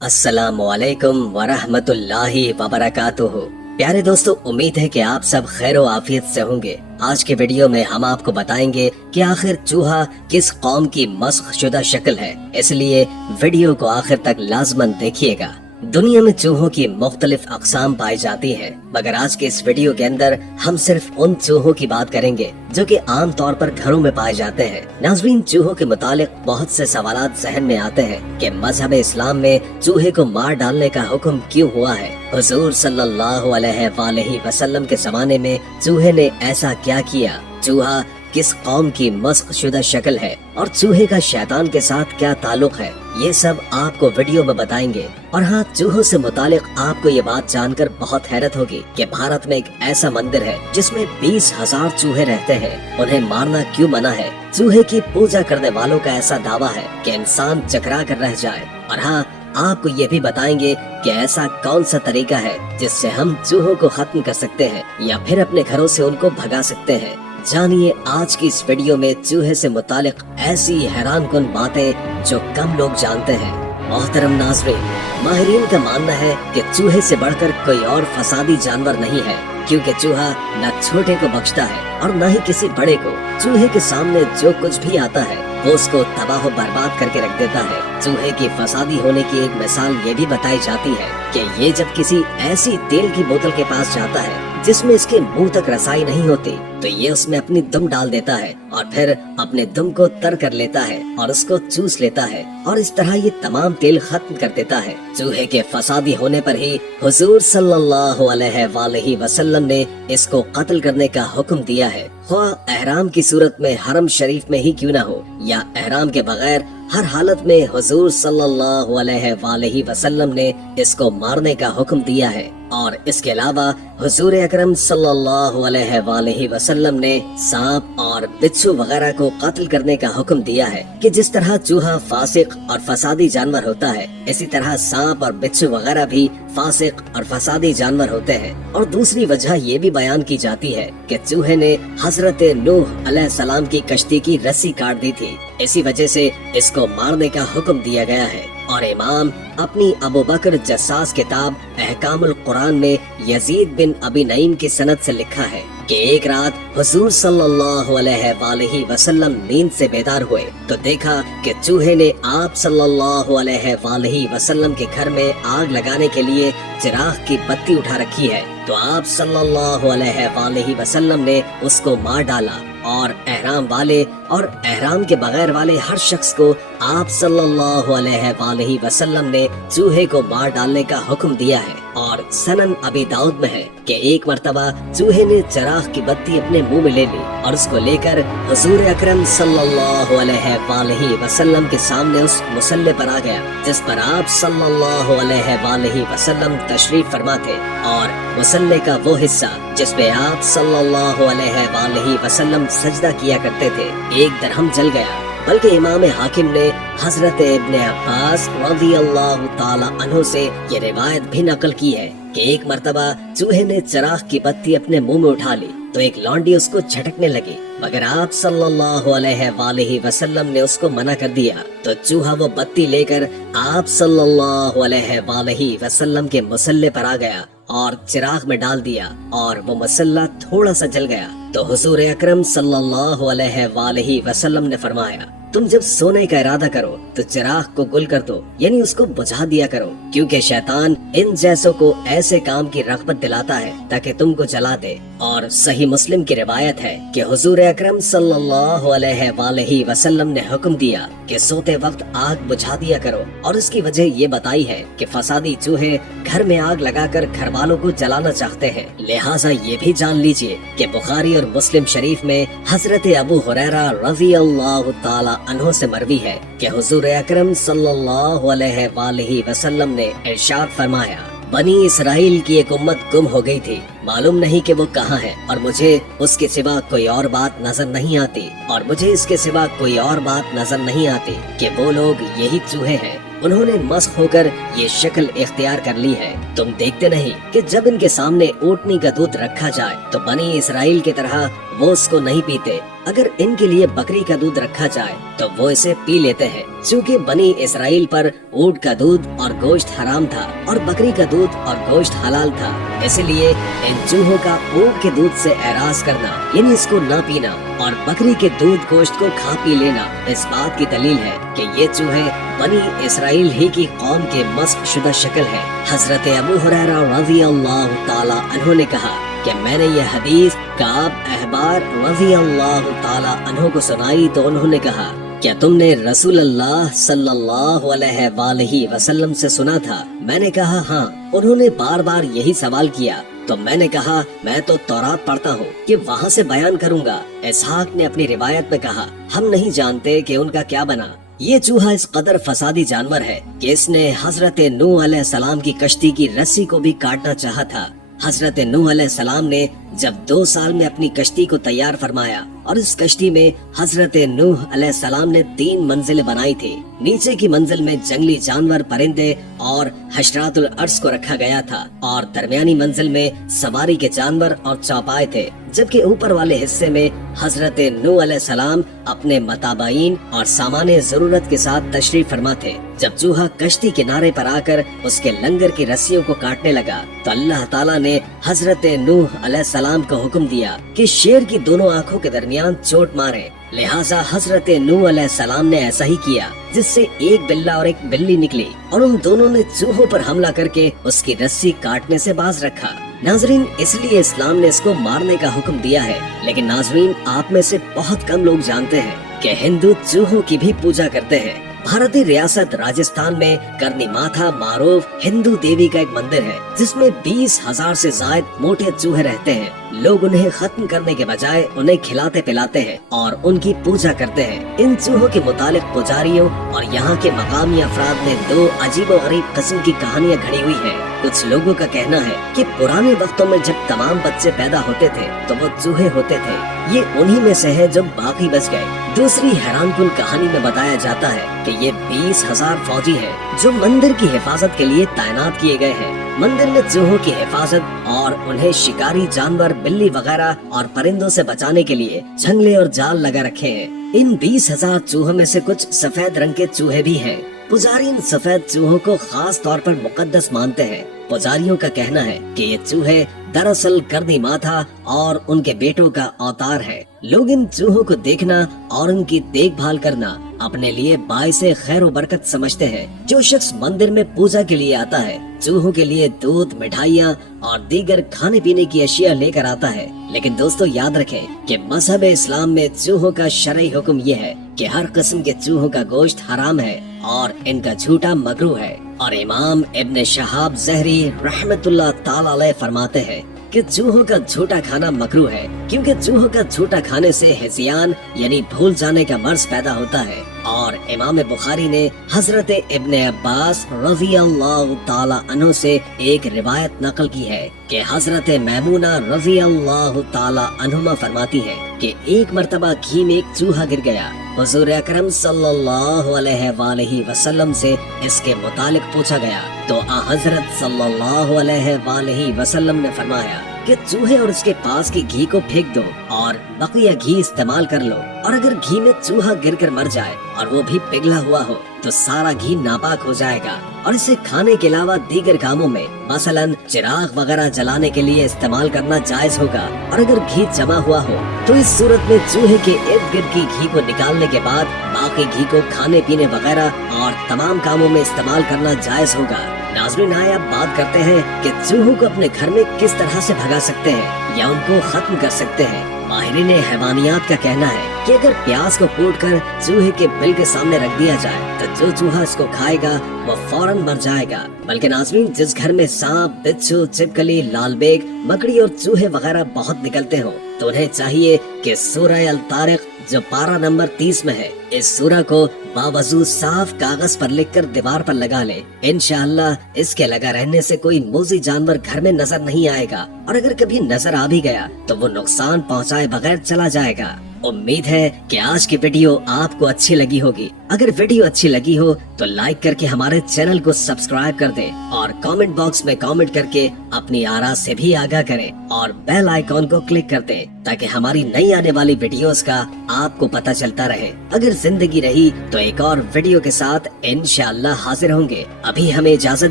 अस्सलाम वालेकुम वरहमतुल्लाहि वबरकातुहू। प्यारे दोस्तों, उम्मीद है कि आप सब खैर व आफियत से होंगे। आज के वीडियो में हम आपको बताएंगे कि आखिर चूहा किस कौम की मस्ख शुदा शक्ल है, इसलिए वीडियो को आखिर तक लाजमन देखिएगा। दुनिया में चूहों की मुख्तलिफ अक़साम पाई जाती हैं, मगर आज के इस वीडियो के अंदर हम सिर्फ उन चूहों की बात करेंगे जो कि आम तौर पर घरों में पाए जाते हैं। नाज़रीन, चूहों के मुतालिक बहुत से सवालात ज़हन में आते हैं कि मजहब इस्लाम में चूहे को मार डालने का हुक्म क्यों हुआ है। हुजूर सल्लल्लाहु अलैहि वसल्लम के ज़माने में चूहे ने ऐसा क्या किया, चूहा किस कौम की मस्ख शुदा शक्ल है और चूहे का शैतान के साथ क्या ताल्लुक है, ये सब आपको वीडियो में बताएंगे। और हाँ, चूहों से मुतालिक आपको ये बात जानकर बहुत हैरत होगी कि भारत में एक ऐसा मंदिर है जिसमें 20,000 चूहे रहते हैं। उन्हें मारना क्यों मना है? चूहे की पूजा करने वालों का ऐसा दावा है कि इंसान चकरा कर रह जाए। और हाँ, आपको ये भी बताएंगे कि ऐसा कौन सा तरीका है जिससे हम चूहों को खत्म कर सकते हैं या फिर अपने घरों से उनको भगा सकते हैं। जानिए आज की इस वीडियो में चूहे से मुतालिक ऐसी हैरानकुन बातें जो कम लोग जानते हैं। मोहतरम नाज़रीन, माहिरीन का मानना है कि चूहे से बढ़कर कोई और फसादी जानवर नहीं है, क्योंकि चूहा न छोटे को बख्शता है और न ही किसी बड़े को। चूहे के सामने जो कुछ भी आता है वो उसको तबाह व बर्बाद करके रख देता है। चूहे की फसादी होने की एक मिसाल ये भी बताई जाती है कि ये जब किसी ऐसी तेल की बोतल के पास जाता है जिसमें इसके मुंह तक रसाई नहीं होती, तो ये उसमें अपनी दुम डाल देता है और फिर अपने दुम को तर कर लेता है और उसको चूस लेता है और इस तरह ये तमाम तेल खत्म कर देता है। चूहे के फसादी होने पर ही हुजूर सल्लल्लाहु अलैहि वसल्लम ने इसको कत्ल करने का हुक्म दिया है, ख्वाह एहराम की सूरत में हरम शरीफ में ही क्यों न हो या एहराम के बगैर, हर हालत में हुजूर सल्लल्लाहु अलैहि वसल्लम ने इसको मारने का हुक्म दिया है। और इसके अलावा हुजूर अकरम सल्लल्लाहु अलैहि वसल्लम ने सांप और बिच्छू वगैरह को कत्ल करने का हुक्म दिया है कि जिस तरह चूहा फासिक और फसादी जानवर होता है, इसी तरह सांप और बिच्छू वगैरह भी फासिक और फसादी जानवर होते हैं। और दूसरी वजह ये भी बयान की जाती है कि चूहे ने हजरत नूह अलैहिस्सलाम की कश्ती की रस्सी काट दी थी, इसी वजह से इसको मारने का हुक्म दिया गया है। और इमाम अपनी अबू बकर जस्सास किताब अहकामुल कुरान में यजीद बिन अबी नईम की सनद से लिखा है कि एक रात हुजूर सल्लल्लाहु अलैहि वसल्लम नींद से बेदार हुए तो देखा कि चूहे ने आप सल्लल्लाहु अलैहि वसल्लम के घर में आग लगाने के लिए चिराग की बत्ती उठा रखी है। तो आप सल्लल्लाहु अलैहि वसल्लम ने उसको मार डाला और एहराम वाले और एहराम के बगैर वाले हर शख्स को आप सल्लल्लाहु अलैहि वसल्लम ने चूहे को मार डालने का हुक्म दिया है। और सनन अबी दाऊद में है कि एक मर्तबा चूहे ने चिराग की बत्ती अपने मुंह में ले ली और उसको लेकर हुजूर अकरम सल्लल्लाहु अलैहि वसल्लम के सामने उस मुसल्ले पर आ गया जिस पर आप सल्लल्लाहु अलैहि वसल्लम तशरीफ फरमा थे। और मुसल्ले का वो हिस्सा जिस पे आप सल्लल्लाहु अलैहि वसल्लम सजदा किया करते थे, एक दरहम जल गया। बल्कि इमाम हाकिम ने हजरत इब्ने अब्बास रज़ियल्लाहु ताला अन्हु से ये रिवायत भी नकल की है कि एक मर्तबा चूहे ने चिराग की बत्ती अपने मुंह में उठा ली तो एक लौंडी उसको झटकने लगी, मगर आप सल्लल्लाहु अलैहि वसल्लम ने उसको मना कर दिया। तो चूहा वो बत्ती लेकर आप सल्लल्लाहु अलैहि वसल्लम के मुसल्ले पर आ गया और चिराग में डाल दिया और वो मसल्ला थोड़ा सा जल गया। तो हुजूर अकरम सल्लल्लाहु अलैहि वसल्लम ने फरमाया, तुम जब सोने का इरादा करो तो चिराग को गुल कर दो, यानी उसको बुझा दिया करो, क्योंकि शैतान इन जैसों को ऐसे काम की रग़बत दिलाता है ताकि तुमको जला दे। और सही मुस्लिम की रिवायत है कि हुजूर अकरम सल्लल्लाहु अलैहि वसल्लम ने हुक्म दिया कि सोते वक्त आग बुझा दिया करो, और इसकी वजह ये बताई है कि फसादी चूहे घर में आग लगाकर घर वालों को जलाना चाहते हैं। लिहाजा ये भी जान लीजिए कि बुखारी और मुस्लिम शरीफ में हजरत अबू हुरैरा रज़ियल्लाहु ताला अन्हु से मरवी है कि हुजूर अकरम सल्लल्लाहु अलैहि वसल्लम ने इरशाद फरमाया, बनी इसराइल की एक उम्मत गुम हो गई थी, मालूम नहीं कि वो कहाँ है, और मुझे उसके सिवा कोई और बात नजर नहीं आती, और मुझे इसके सिवा कोई और बात नजर नहीं आती कि वो लोग यही चूहे हैं। उन्होंने मस्ख होकर ये शक्ल इख्तियार कर ली है। तुम देखते नहीं कि जब इनके सामने ऊँटनी का दूध रखा जाए तो बनी इसराइल की तरह वो उसको नहीं पीते। अगर इनके लिए बकरी का दूध रखा जाए तो वो इसे पी लेते हैं। चूँकि बनी इसराइल पर ऊंट का दूध और गोश्त हराम था और बकरी का दूध और गोश्त हलाल था, इसलिए इन चूहों का ऊंट के दूध से एराज करना यानी इसको न पीना और बकरी के दूध गोश्त को खा पी लेना इस बात की दलील है कि ये चूहे बनी इसराइल ही की कौम के मस्क शुदा शक्ल है। हजरत अबू हुरैरा रज़ियल्लाहु ताला अन्हु ने कहा कि मैंने ये हदीस काब अहबार रज़ियल्लाहु ताला अन्हु को सुनाई तो उन्होंने कहा, क्या तुमने रसूल अल्लाह सल्लल्लाहु अलैहि वसल्लम से सुना था? मैंने कहा हाँ। उन्होंने बार बार यही सवाल किया तो मैंने कहा मैं तो तौरात पढ़ता हूँ कि वहाँ से बयान करूँगा। इसहाक ने अपनी रिवायत में कहा, हम नहीं जानते कि उनका क्या बना। ये चूहा इस कदर फसादी जानवर है कि इसने हजरत नूह अलैहिस्सलाम की कश्ती की रस्सी को भी काटना चाहा था। हजरत नूह अलैहिस्सलाम ने जब 2 साल में अपनी कश्ती को तैयार फरमाया और इस कश्ती में हजरत नूह अलैहिस्सलाम ने 3 मंजिलें बनाई थी। नीचे की मंजिल में जंगली जानवर, परिंदे और हशरातुल अर्श को रखा गया था और दरमियानी मंजिल में सवारी के जानवर और चौपाए थे, जबकि ऊपर वाले हिस्से में हजरत नूह अलैहिस्सलाम अपने मताबाइन और सामाने जरूरत के साथ तशरीफ फरमा थे। जब चूहा कश्ती किनारे पर आकर उसके लंगर की रस्सियों को काटने लगा तो अल्लाह ताला ने हजरत नूह अलैहिस्सलाम को हुक्म दिया कि शेर की दोनों आँखों के दरमियान चोट मारे। लिहाजा हजरत नूह अलैहिस्सलाम ने ऐसा ही किया, जिससे एक बिल्ला और एक बिल्ली निकली और उन दोनों ने चूहों पर हमला करके उसकी रस्सी काटने से बाज रखा। नाजरीन, इसलिए इस्लाम ने इसको मारने का हुक्म दिया है। लेकिन नाजरीन, आप में से बहुत कम लोग जानते हैं कि हिंदू चूहों की भी पूजा करते हैं। भारतीय रियासत राजस्थान में करनी माथा मारूफ हिंदू देवी का एक मंदिर है, जिसमें 20,000 से ज्यादा मोटे चूहे रहते हैं। लोग उन्हें खत्म करने के बजाय उन्हें खिलाते पिलाते हैं और उनकी पूजा करते हैं। इन चूहों के मुतालिक पुजारियों और यहाँ के मकामी अफराद ने 2 अजीबोगरीब किस्म की कहानियाँ घड़ी हुई है। कुछ लोगों का कहना है कि पुराने वक्तों में जब तमाम बच्चे पैदा होते थे तो वो चूहे होते थे, ये उन्हीं में से है जो बाकी बच गए। दूसरी हैरानकुन कहानी में बताया जाता है कि ये 20,000 फौजी है जो मंदिर की हिफाजत के लिए तैनात किए गए हैं। मंदिर में चूहों की हिफाजत और उन्हें शिकारी जानवर, बिल्ली वगैरह और परिंदों से बचाने के लिए जंगले और जाल लगा रखे हैं। इन 20,000 चूहों में से कुछ सफेद रंग के चूहे भी हैं। पुजारी इन सफेद चूहों को खास तौर पर मुकद्दस मानते हैं। पुजारियों का कहना है कि ये चूहे दरअसल करनी माथा और उनके बेटों का अवतार है। लोग इन चूहों को देखना और उनकी देखभाल करना अपने लिए बाइसे खैर व बरकत समझते हैं। जो शख्स मंदिर में पूजा के लिए आता है चूहों के लिए दूध, मिठाइयाँ और दीगर खाने पीने की अशिया लेकर आता है। लेकिन दोस्तों, याद रखें कि मजहब इस्लाम में चूहों का शरई हुक्म ये है कि हर किस्म के चूहों का गोश्त हराम है और इनका झूठा मकरूह है। और इमाम इब्न शहाब ज़हरी रहमतुल्लाह ताला अलैह फरमाते हैं कि चूहों का झूठा खाना मकरूह है, क्योंकि चूहों का झूठा खाने से हिज़ियान यानी भूल जाने का मर्ज पैदा होता है। और इमाम बुखारी ने हजरत इब्न अब्बास रज़ियल्लाहु ताला अन्हु से एक रिवायत नकल की है कि हजरत मैमूना रज़ियल्लाहु ताला अन्हुमा फरमाती है कि एक मर्तबा घी में एक चूहा गिर गया। हुज़ूर अकरम सल्लल्लाहु अलैहि वसल्लम से इसके मुतालिक पूछा गया तो हजरत सल्लल्लाहु अलैहि वसल्लम ने फरमाया कि चूहे और उसके पास के घी को फेंक दो और बकिया घी इस्तेमाल कर लो। और अगर घी में चूहा गिरकर मर जाए और वो भी पिघला हुआ हो तो सारा घी नापाक हो जाएगा और इसे खाने के अलावा दीगर कामों में मसलन चिराग वगैरह जलाने के लिए इस्तेमाल करना जायज होगा। और अगर घी जमा हुआ हो तो इस सूरत में चूहे के इर्द गिर्द की घी को निकालने के बाद बाकी घी को खाने पीने वगैरह और तमाम कामों में इस्तेमाल करना जायज होगा। नाज़रीन, आए अब बात करते हैं कि चूहों को अपने घर में किस तरह से भगा सकते हैं या उनको खत्म कर सकते हैं। माहिरीन हैवानियात का कहना है कि अगर प्याज को कूटकर चूहे के बिल के सामने रख दिया जाए तो जो चूहा इसको खाएगा वो फौरन मर जाएगा। बल्कि नाज़रीन, जिस घर में सांप, बिच्छू, छिपकली, लालबेग, मकड़ी और चूहे वगैरह बहुत निकलते हो तो उन्हें चाहिए कि सूरह अल तारिक जो पारा नंबर 30 में है, इस सूरह को बावजूद साफ कागज पर लिखकर दीवार पर लगा ले। इंशाअल्लाह इसके लगा रहने से कोई मोज़ी जानवर घर में नजर नहीं आएगा और अगर कभी नजर आ भी गया तो वो नुकसान पहुंचाए बगैर चला जाएगा। उम्मीद है कि आज की वीडियो आपको अच्छी लगी होगी। अगर वीडियो अच्छी लगी हो तो लाइक करके हमारे चैनल को सब्सक्राइब कर दें और कमेंट बॉक्स में कमेंट करके अपनी आरा से भी आगाह करें और बेल आइकॉन को क्लिक कर दें ताकि हमारी नई आने वाली वीडियोस का आपको पता चलता रहे। अगर जिंदगी रही तो एक और वीडियो के साथ इंशाअल्लाह हाजिर होंगे। अभी हमें इजाजत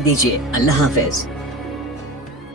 दीजिए। अल्लाह हाफिज।